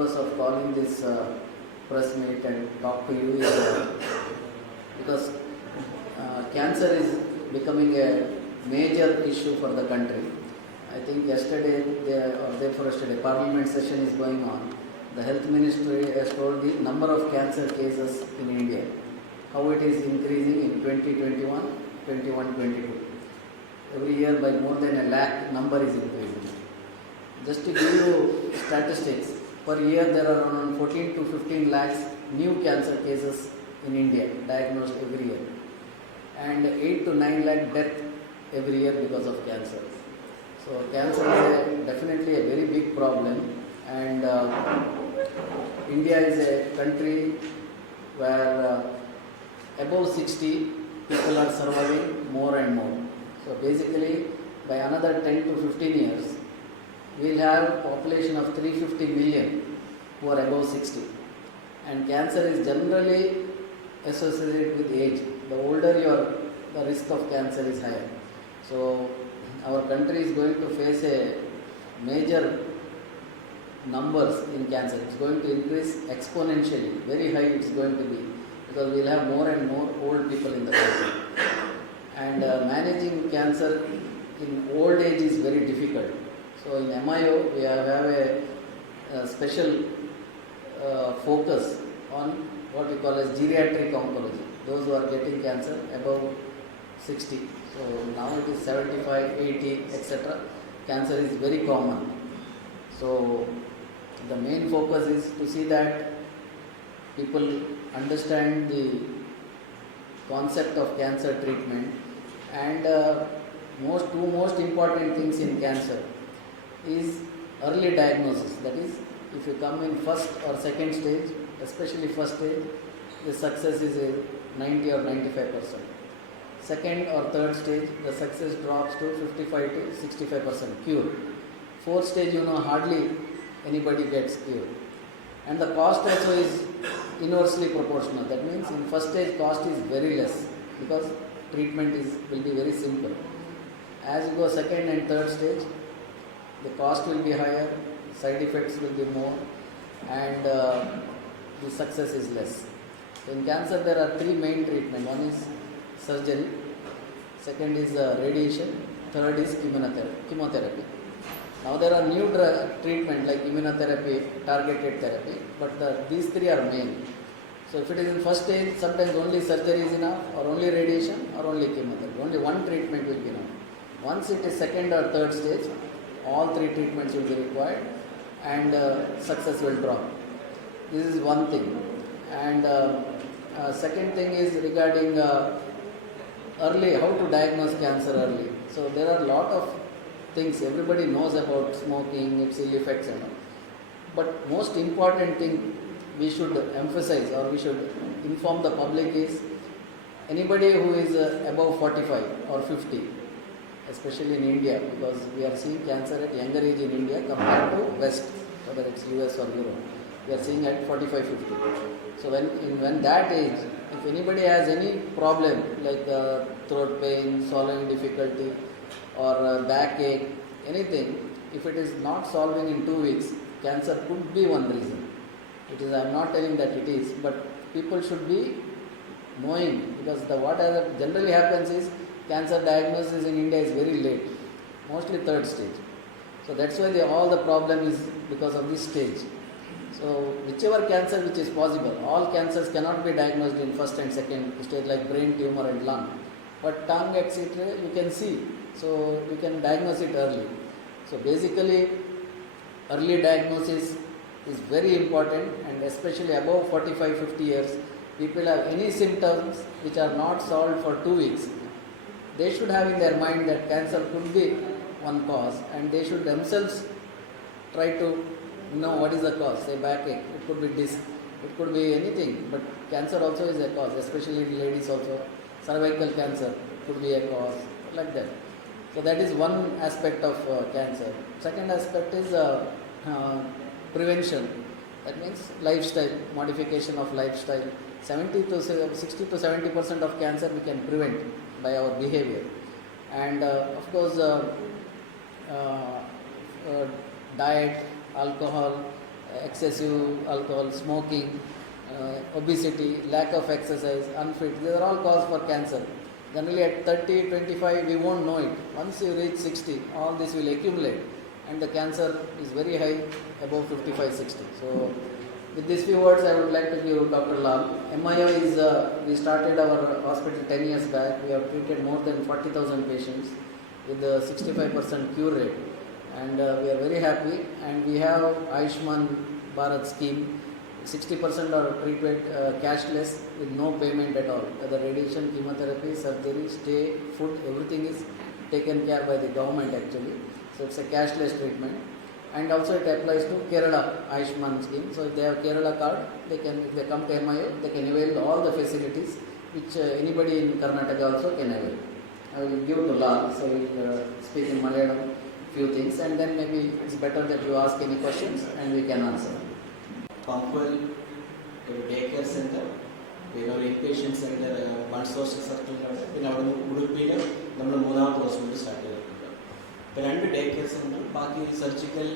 purpose of calling this press meet and talk to you is because cancer is becoming a major issue for the country. I think yesterday or day before yesterday, Parliament session is going on. The Health Ministry has told the number of cancer cases in India, how it is increasing in 2021, 22. Every year by more than 1 lakh number is increasing. Just to give you statistics, per year there are around 14 to 15 lakhs new cancer cases in India diagnosed every year, and 8 to 9 lakh death every year because of cancer. So cancer is definitely a very big problem, and India is a country where above 60 people are surviving more and more. So basically by another 10 to 15 years, we will have a population of 350 million who are above 60. And cancer is generally associated with age. The older you are, the risk of cancer is higher. So our country is going to face a major numbers in cancer. It's going to increase exponentially. Very high it's going to be, because we will have more and more old people in the country. And managing cancer in old age is very difficult. So in MIO, we have a special focus on what we call as geriatric oncology, those who are getting cancer above 60. So now it is 75, 80, etc. Cancer is very common. So the main focus is to see that people understand the concept of cancer treatment, and two most important things in cancer is early diagnosis. That is, if you come in first or second stage, especially first stage, the success is a 90 or 95%. Second or third stage, the success drops to 55 to 65% cure. Fourth stage, hardly anybody gets cured. And the cost also is inversely proportional. That means in first stage cost is very less because treatment will be very simple. As you go second and third stage, the cost will be higher, side effects will be more, and the success is less. So in cancer there are three main treatments. One is surgery, second is radiation, third is chemotherapy. Now there are new treatment like immunotherapy, targeted therapy, but these three are main. So if it is in first stage, sometimes only surgery is enough, or only radiation, or only chemotherapy. Only one treatment will be enough. Once it is second or third stage, all three treatments will be required, and success will drop. This is one thing. And second thing is regarding early, how to diagnose cancer early. So there are a lot of things everybody knows about smoking, its ill effects and all. But most important thing we should emphasize or we should inform the public is anybody who is above 45 or 50, especially in India, because we are seeing cancer at younger age in India compared to West, whether it's US or Europe. We are seeing at 45, 50. So when that age, if anybody has any problem like throat pain, swallowing difficulty, or backache, anything, if it is not solving in 2 weeks, cancer could be one reason. It is, I am not telling that it is, but people should be knowing, because what generally happens is cancer diagnosis in India is very late, mostly third stage. So that's why all the problem is because of this stage. So whichever cancer which is possible, all cancers cannot be diagnosed in first and second stage like brain tumor and lung. But tongue, etc., you can see. So you can diagnose it early. So basically, early diagnosis is very important, and especially above 45, 50 years, people have any symptoms which are not solved for 2 weeks. They should have in their mind that cancer could be one cause, and they should themselves try to know what is the cause. Say backache, it could be disc, it could be anything, but cancer also is a cause, especially in ladies also. Cervical cancer could be a cause, like that. So that is one aspect of cancer. Second aspect is prevention. That means lifestyle, modification of lifestyle. 60 to 70% of cancer we can prevent by our behavior. And of course, diet, alcohol, excessive alcohol, smoking, obesity, lack of exercise, unfit. These are all cause for cancer. Generally at 30, 25 we won't know it. Once you reach 60, all this will accumulate and the cancer is very high, above 55, 60. So with these few words I would like to give Dr. Lal. MIO is, we started our hospital 10 years back. We have treated more than 40,000 patients with a 65% cure rate. And we are very happy, and we have Ayushman Bharat scheme. 60% are treated cashless with no payment at all. Whether radiation, chemotherapy, surgery, stay, food, everything is taken care by the government actually. So it's a cashless treatment. And also it applies to Kerala Ayushman scheme. So if they have Kerala card, they can, if they come to MIO, they can avail all the facilities which anybody in Karnataka also can avail. I will give to Lal, so he will speak in Malayalam few things, and then maybe it's better that you ask any questions and we can answer. Pampal, a daycare center, ഒരു inpatient centre one social സർക്കിളിലാണ്. പിന്നെ അവിടെ നിന്ന് ഉടുപ്പിയിൽ നമ്മൾ മൂന്നാമത്തെ hospital start ചെയ്തിട്ടുണ്ട്. ഇപ്പോൾ 2 ഡേ കെയർ സെൻറ്റർ, ബാക്കി സർജിക്കൽ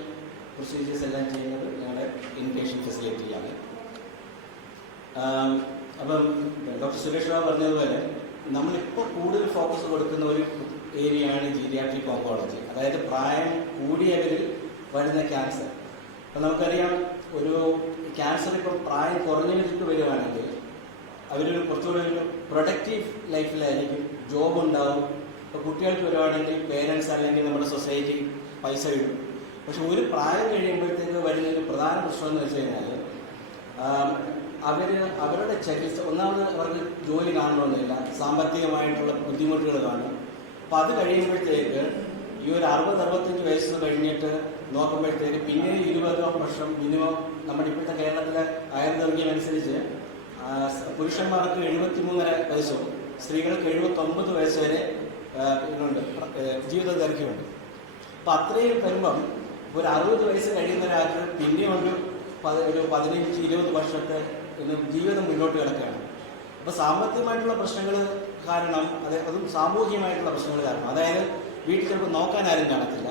പ്രൊസീജിയേഴ്സ് എല്ലാം ചെയ്യുന്നത് ഞങ്ങളുടെ ഇൻപേഷ്യൻ ഫെസിലിറ്റിയാണ്. അപ്പം ഡോക്ടർ സുരേഷ് റാവ് പറഞ്ഞതുപോലെ നമ്മളിപ്പോൾ കൂടുതൽ ഫോക്കസ് കൊടുക്കുന്ന ഒരു ഏരിയയാണ് ജീരിയാട്രിക് ഓങ്കോളജി, അതായത് പ്രായം കൂടിയവരിൽ വരുന്ന ക്യാൻസർ. അപ്പം നമുക്കറിയാം, ഒരു ക്യാൻസർ ഇപ്പം പ്രായം കുറഞ്ഞവർക്ക് വരുവാണെങ്കിൽ അവരൊരു കുറച്ചുകൂടെ ഒരു പ്രൊഡക്റ്റീവ് ലൈഫിലായിരിക്കും, ജോബ് ഉണ്ടാവും. ഇപ്പോൾ കുട്ടികൾക്ക് വരുവാണെങ്കിൽ പേരൻസ് അല്ലെങ്കിൽ നമ്മുടെ സൊസൈറ്റി പൈസ ഇടും. പക്ഷെ ഒരു പ്രായം കഴിയുമ്പോഴത്തേക്ക് വരുന്നൊരു പ്രധാന പ്രശ്നം എന്ന് വെച്ച് കഴിഞ്ഞാൽ അവരുടെ ചികിത്സ, ഒന്നാമത് അവർക്ക് ജോലി കാണണമെന്നില്ല, സാമ്പത്തികമായിട്ടുള്ള ബുദ്ധിമുട്ടുകൾ കാണും. അപ്പോൾ അത് കഴിയുമ്പോഴത്തേക്ക് ഈ ഒരു 60-65 വയസ്സ് കഴിഞ്ഞിട്ട് നോക്കുമ്പോഴത്തേക്ക് പിന്നെ 20 വർഷം മിനിമം. നമ്മുടെ ഇപ്പോഴത്തെ കേരളത്തിലെ ആയുർദൈർഘ്യം അനുസരിച്ച് പുരുഷന്മാർക്ക് 73.5 വയസ്സും സ്ത്രീകൾക്ക് 79 വയസ്സ് വരെ ഉണ്ട് ജീവിത ദൈർഘ്യമുണ്ട്. അപ്പം അത്രയും വരുമ്പം ഒരു 60 വയസ്സ് കഴിയുന്ന ഒരാൾക്ക് പിന്നെ ഒരു 15-20 വർഷത്തെ ജീവിതം മുന്നോട്ട് കിടക്കുകയാണ്. അപ്പോൾ സാമ്പത്തികമായിട്ടുള്ള പ്രശ്നങ്ങൾ കാരണം, അതും സാമൂഹികമായിട്ടുള്ള പ്രശ്നങ്ങൾ കാരണം, അതായത് വീട്ടിൽ ചിലപ്പോൾ നോക്കാൻ ആരും കാണത്തില്ല.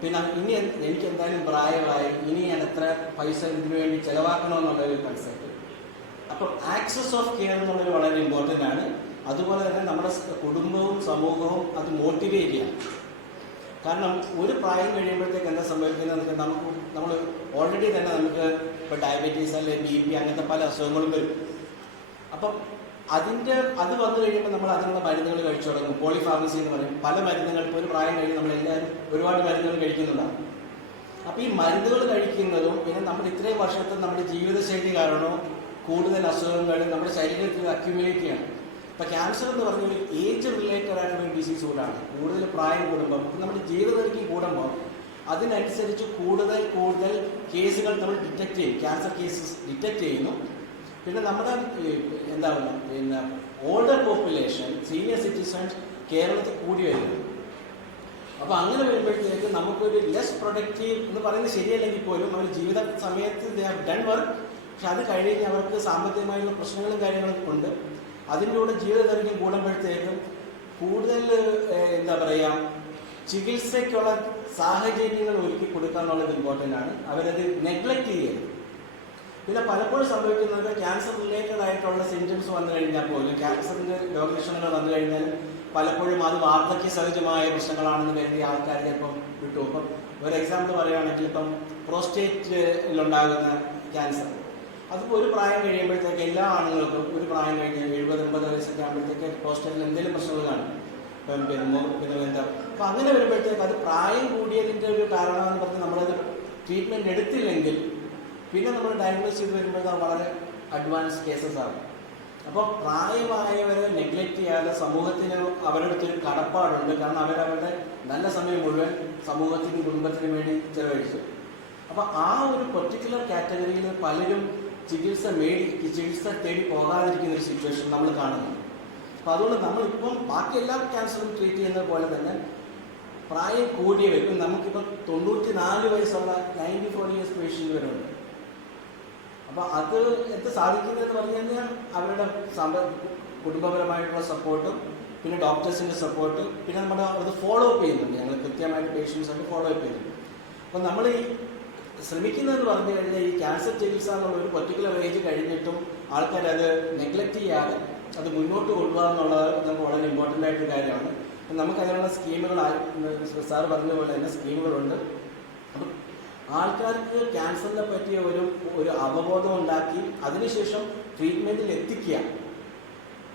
പിന്നെ ഇനി എനിക്ക് എന്തായാലും പ്രായമായി, ഇനി ഞാൻ എത്ര പൈസ ഇതിനു വേണ്ടി ചിലവാക്കണമെന്നുള്ളൊരു കൺസെപ്റ്റ്. അപ്പം ആക്സസ് ഓഫ് കെയർ എന്നുള്ളത് വളരെ ഇമ്പോർട്ടൻ്റ് ആണ്. അതുപോലെ തന്നെ നമ്മുടെ കുടുംബവും സമൂഹവും അത് മോട്ടിവേറ്റ് ചെയ്യാം. കാരണം ഒരു പ്രായം കഴിയുമ്പോഴത്തേക്ക് എന്താ സംഭവിക്കുന്നത്, നമ്മൾ ഓൾറെഡി തന്നെ നമുക്ക് ഇപ്പോൾ ഡയബറ്റീസ് അല്ലെങ്കിൽ BP അങ്ങനത്തെ പല അസുഖങ്ങളും വരും. അപ്പം അത് വന്നു കഴിയുമ്പോൾ നമ്മൾ അതിനുള്ള മരുന്നുകൾ കഴിച്ചു തുടങ്ങും. പോളിഫാർമസി എന്ന് പറയും. പല മരുന്നുകൾ ഇപ്പോൾ ഒരു പ്രായം കഴിഞ്ഞ് നമ്മളെല്ലാവരും ഒരുപാട് മരുന്നുകൾ കഴിക്കുന്നുണ്ടാകും. അപ്പോൾ ഈ മരുന്നുകൾ കഴിക്കുന്നതും പിന്നെ നമ്മൾ ഇത്രയും വർഷത്തെ നമ്മുടെ ജീവിതശൈലി കാരണവും കൂടുതൽ അസുഖങ്ങൾ നമ്മുടെ ശരീരത്തിൽ അക്യുമുലേറ്റ് ചെയ്യണം. ഇപ്പോൾ ക്യാൻസർ എന്ന് പറഞ്ഞൊരു ഏജ് റിലേറ്റഡ് ആയിട്ടുള്ള ഡിസീസ് കൂടാണ്. കൂടുതൽ പ്രായം കൂടുമ്പം നമ്മുടെ ജീവിതദൈർഘ്യം കൂടുമ്പോൾ അതിനനുസരിച്ച് കൂടുതൽ കേസുകൾ നമ്മൾ ഡിറ്റക്ട് ചെയ്യും, ക്യാൻസർ കേസസ് ഡിറ്റക്ട് ചെയ്യുന്നു. പിന്നെ നമ്മുടെ പിന്നെ ഓൾഡർ പോപ്പുലേഷൻ, സീനിയർ സിറ്റിസൺസ് കേരളത്തിൽ കൂടി വരുന്നു. അപ്പോൾ അങ്ങനെ വരുമ്പോഴത്തേക്ക് നമുക്കൊരു ലെസ് പ്രൊഡക്റ്റീവ് എന്ന് പറയുന്നത് ശരിയല്ലെങ്കിൽ പോലും അവർ ജീവിത സമയത്ത് ദേ ഹാവ് ഡൺ വർക്ക്, പക്ഷെ അത് കഴിഞ്ഞ് അവർക്ക് സാമ്പത്തികമായുള്ള പ്രശ്നങ്ങളും കാര്യങ്ങളൊക്കെ ഉണ്ട്. അതിൻ്റെ കൂടെ ജീവിതദൈർഘ്യം കൂടുമ്പോഴത്തേക്കും കൂടുതൽ ചികിത്സയ്ക്കുള്ള സാഹചര്യങ്ങൾ ഒരുക്കി കൊടുക്കുക എന്നുള്ളത് ഇമ്പോർട്ടൻ്റ് ആണ്. അവരത് നെഗ്ലക്റ്റ് ചെയ്യരുത്. പിന്നെ പലപ്പോഴും സംഭവിക്കുന്നത് ക്യാൻസർ റിലേറ്റഡ് ആയിട്ടുള്ള സിംറ്റംസ് വന്നു കഴിഞ്ഞാൽ പോലും, ക്യാൻസറിൻ്റെ രോഗലക്ഷണങ്ങൾ വന്നു കഴിഞ്ഞാൽ പലപ്പോഴും അത് വാർദ്ധക്യ സഹജമായ പ്രശ്നങ്ങളാണെന്ന് കരുതി ആൾക്കാർ ചിലപ്പം വിട്ടു. ഇപ്പം ഒരു എക്സാമ്പിൾ പറയുകയാണെങ്കിൽ, ഇപ്പം പ്രോസ്റ്റേറ്റിലുണ്ടാകുന്ന ക്യാൻസർ, അതിപ്പോൾ ഒരു പ്രായം കഴിയുമ്പോഴത്തേക്ക് എല്ലാ ആണുങ്ങൾക്കും ഒരു പ്രായം കഴിഞ്ഞ് 70-80 വയസ്സൊക്കെ ആകുമ്പോഴത്തേക്ക് പ്രോസ്റ്റേറ്റിൽ എന്തെങ്കിലും പ്രശ്നങ്ങൾ കാണും. അപ്പം അങ്ങനെ വരുമ്പോഴത്തേക്ക് അത് പ്രായം കൂടിയതിൻ്റെ ഒരു കാരണമെന്ന് പറഞ്ഞ് നമ്മളത് ട്രീറ്റ്മെൻറ്റ് എടുത്തില്ലെങ്കിൽ പിന്നെ നമ്മൾ ഡയഗ്നോസ് ചെയ്ത് വരുമ്പോൾ അത് വളരെ അഡ്വാൻസ് കേസസ് ആകും. അപ്പോൾ പ്രായമായവരെ നെഗ്ലക്റ്റ് ചെയ്യാതെ സമൂഹത്തിന് അവരുടെ അടുത്തൊരു കടപ്പാടുണ്ട്. കാരണം അവരവരുടെ നല്ല സമയം മുഴുവൻ സമൂഹത്തിനും കുടുംബത്തിനും വേണ്ടി ചെലവഴിച്ചു. അപ്പോൾ ആ ഒരു പെർട്ടിക്കുലർ കാറ്റഗറിയിൽ പലരും ചികിത്സ തേടി പോകാതിരിക്കുന്ന ഒരു സിറ്റുവേഷൻ നമ്മൾ കാണുന്നു. അപ്പോൾ അതുകൊണ്ട് നമ്മളിപ്പം ബാക്കി എല്ലാ ക്യാൻസറും ട്രീറ്റ് ചെയ്യുന്നത് പോലെ തന്നെ പ്രായം കൂടിയവരും നമുക്കിപ്പോൾ 94 വയസ്സുള്ള 94 ഇയേഴ്സ് പേഷ്യൻ്റ് വരുന്നുണ്ട്. അപ്പോൾ അത് എന്ത് സാധിക്കുന്നതെന്ന് പറഞ്ഞു കഴിഞ്ഞാൽ അവരുടെ കുടുംബപരമായിട്ടുള്ള സപ്പോർട്ടും പിന്നെ ഡോക്ടേഴ്സിൻ്റെ സപ്പോർട്ട്, പിന്നെ നമ്മുടെ അത് ഫോളോ അപ്പ് ചെയ്യുന്നുണ്ട്. ഞങ്ങൾ കൃത്യമായിട്ട് പേഷ്യൻസായിട്ട് ഫോളോ അപ്പ് ചെയ്യുന്നുണ്ട്. അപ്പോൾ നമ്മൾ ഈ ശ്രമിക്കുന്നതെന്ന് പറഞ്ഞു കഴിഞ്ഞാൽ ഈ ക്യാൻസർ ചികിത്സ എന്നുള്ള ഒരു പർട്ടിക്കുലർ ഏജ് കഴിഞ്ഞിട്ടും ആൾക്കാർ അത് നെഗ്ലക്റ്റ് ചെയ്യാതെ അത് മുന്നോട്ട് കൊണ്ടുപോകുക എന്നുള്ളത് നമുക്ക് വളരെ ഇമ്പോർട്ടൻ്റ് ആയിട്ടൊരു കാര്യമാണ്. നമുക്ക് അതിനുള്ള സ്കീമുകൾ സാർ പറഞ്ഞ പോലെ തന്നെ സ്കീമുകളുണ്ട്. അപ്പം ആൾക്കാർക്ക് ക്യാൻസറിനെ പറ്റിയ ഒരു അവബോധം ഉണ്ടാക്കി അതിനുശേഷം ട്രീറ്റ്മെൻറ്റിൽ എത്തിക്കുക,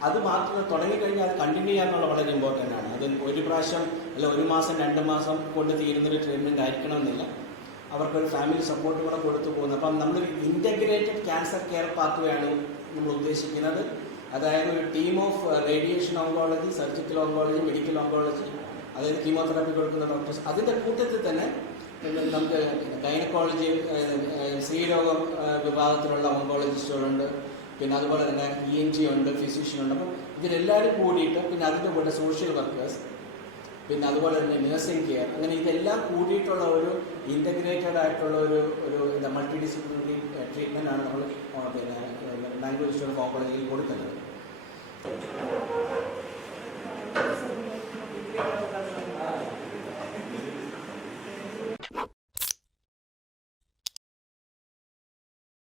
അത് മാത്രം തുടങ്ങിക്കഴിഞ്ഞാൽ അത് കണ്ടിന്യൂ ചെയ്യാന്നുള്ള വളരെ ഇമ്പോർട്ടൻ്റ് ആണ്. അത് ഒരു പ്രാവശ്യം അല്ല 1 മാസം 2 മാസം കൊണ്ട് തീരുന്നൊരു ട്രീറ്റ്മെൻറ്റ് ആയിരിക്കണമെന്നില്ല. അവർക്കൊരു ഫാമിലി സപ്പോർട്ട് കൂടെ കൊടുത്തു പോകുന്നത്. അപ്പം നമ്മൾ ഇൻ്റഗ്രേറ്റഡ് ക്യാൻസർ കെയർ പാത്വേയാണ് നമ്മൾ ഉദ്ദേശിക്കുന്നത്. അതായത് ഒരു team of radiation oncology, surgical oncology, medical oncology, അതായത് കീമോതെറാപ്പി കൊടുക്കുന്ന ഡോക്ടേഴ്സ്, അതിൻ്റെ കൂട്ടത്തിൽ തന്നെ നമുക്ക് ഗൈനക്കോളജി, സ്ത്രീരോഗ വിഭാഗത്തിലുള്ള ഓങ്കോളജിസ്റ്റുകളുണ്ട്, പിന്നെ അതുപോലെ തന്നെ ENT ഉണ്ട്, ഫിസിഷ്യൻ ഉണ്ട്. അപ്പം ഇതിലെല്ലാവരും കൂടിയിട്ട്, പിന്നെ അതിൻ്റെ കൂടെ സോഷ്യൽ വർക്കേഴ്സ്, പിന്നെ അതുപോലെ തന്നെ നഴ്സിംഗ് കെയർ, അങ്ങനെ ഇതെല്ലാം കൂടിയിട്ടുള്ള ഒരു ഇൻ്റഗ്രേറ്റഡ് ആയിട്ടുള്ള ഒരു മൾട്ടി ഡിസിപ്ലിനറി ട്രീറ്റ്മെൻറ്റാണ് നമ്മൾ പിന്നെ ബാംഗ്ലൂർ ഇൻസ്റ്റിറ്റ്യൂട്ട് ഓഫ് ഓങ്കോളജിയിൽ കൊടുക്കുന്നത്.